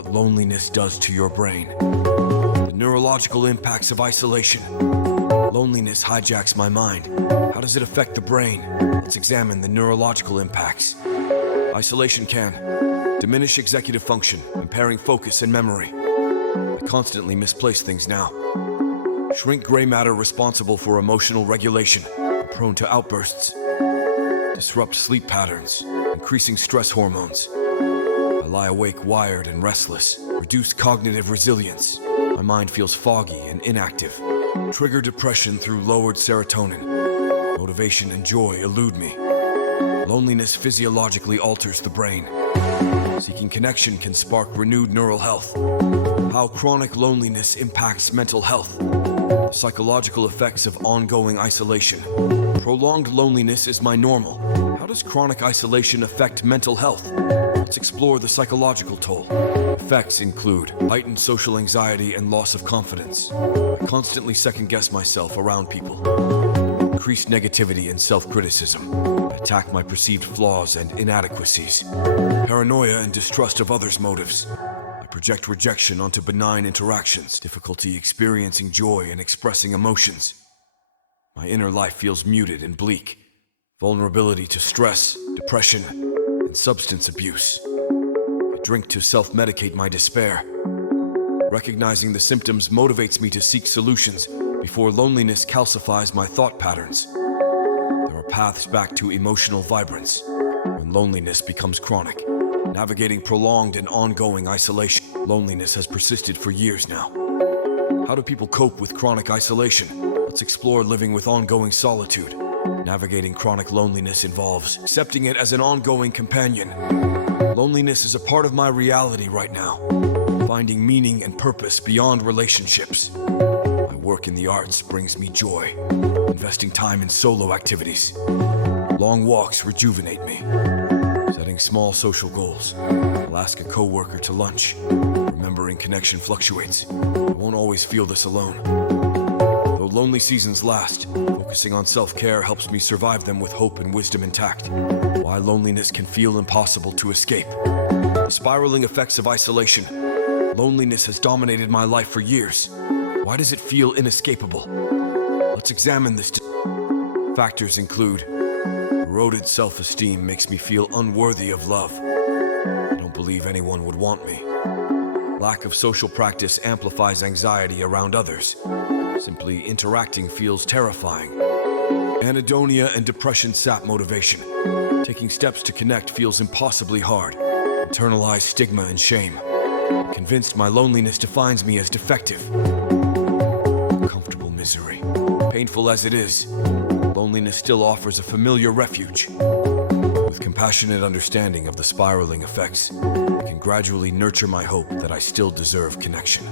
what loneliness does to your brain. The neurological impacts of isolation. Loneliness hijacks my mind. How does it affect the brain? Let's examine the neurological impacts. Isolation can diminish executive function, impairing focus and memory. I constantly misplace things now. Shrink gray matter responsible for emotional regulation, prone to outbursts. Disrupt sleep patterns, increasing stress hormones. I lie awake wired and restless. Reduce cognitive resilience. My mind feels foggy and inactive. Trigger depression through lowered serotonin. Motivation and joy elude me. Loneliness physiologically alters the brain. Seeking connection can spark renewed neural health. How chronic loneliness impacts mental health. The psychological effects of ongoing isolation. Prolonged loneliness is my normal. How does chronic isolation affect mental health? Let's explore the psychological toll. Effects include heightened social anxiety and loss of confidence. I constantly second-guess myself around people. Increased negativity and self-criticism. I attack my perceived flaws and inadequacies. Paranoia and distrust of others' motives. I project rejection onto benign interactions. Difficulty experiencing joy and expressing emotions. My inner life feels muted and bleak. Vulnerability to stress, depression, and substance abuse. I drink to self-medicate my despair. Recognizing the symptoms motivates me to seek solutions before loneliness calcifies my thought patterns. There are paths back to emotional vibrance when loneliness becomes chronic. Navigating prolonged and ongoing isolation. Loneliness has persisted for years now. How do people cope with chronic isolation? Let's explore living with ongoing solitude. Navigating chronic loneliness involves accepting it as an ongoing companion. Loneliness is a part of my reality right now. Finding meaning and purpose beyond relationships. My work in the arts brings me joy. Investing time in solo activities. Long walks rejuvenate me. Setting small social goals. I'll ask a coworker to lunch. Remembering connection fluctuates. I won't always feel this alone. Though lonely seasons last, focusing on self-care helps me survive them with hope and wisdom intact. Why loneliness can feel impossible to escape. The spiraling effects of isolation. Loneliness has dominated my life for years. Why does it feel inescapable? Let's examine this. Factors include eroded self-esteem makes me feel unworthy of love. I don't believe anyone would want me. Lack of social practice amplifies anxiety around others. Simply interacting feels terrifying. Anhedonia and depression sap motivation. Taking steps to connect feels impossibly hard. Internalized stigma and shame. I'm convinced my loneliness defines me as defective. Comfortable misery. Painful as it is, loneliness still offers a familiar refuge. With compassionate understanding of the spiraling effects, I can gradually nurture my hope that I still deserve connection.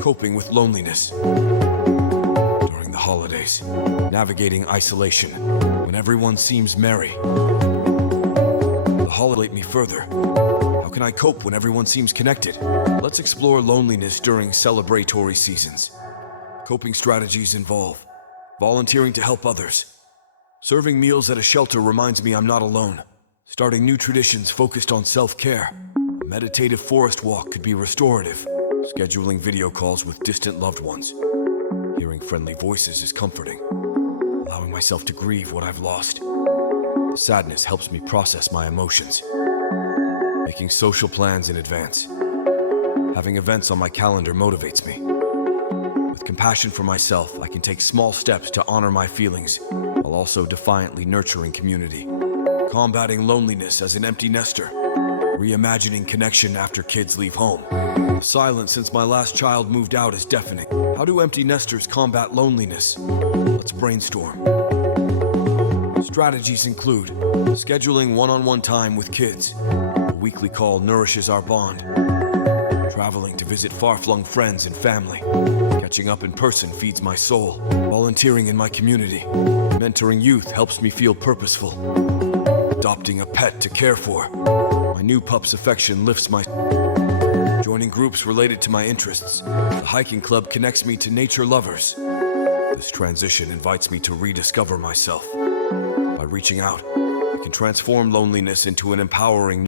Coping with loneliness. During the holidays, navigating isolation, when everyone seems merry. The holiday me further. How can I cope when everyone seems connected? Let's explore loneliness during celebratory seasons. Coping strategies involve volunteering to help others. Serving meals at a shelter reminds me I'm not alone. Starting new traditions focused on self-care. A meditative forest walk could be restorative. Scheduling video calls with distant loved ones. Hearing friendly voices is comforting. Allowing myself to grieve what I've lost. The sadness helps me process my emotions. Making social plans in advance. Having events on my calendar motivates me. With compassion for myself, I can take small steps to honor my feelings, while also defiantly nurturing community. Combating loneliness as an empty nester. Reimagining connection after kids leave home. The silence since my last child moved out is deafening. How do empty nesters combat loneliness? Let's brainstorm. Strategies include scheduling one-on-one time with kids. A weekly call nourishes our bond. Traveling to visit far-flung friends and family. Catching up in person feeds my soul. Volunteering in my community. Mentoring youth helps me feel purposeful. Adopting a pet to care for. My new pup's affection lifts my... Joining groups related to my interests. The hiking club connects me to nature lovers. This transition invites me to rediscover myself. By reaching out, I can transform loneliness into an empowering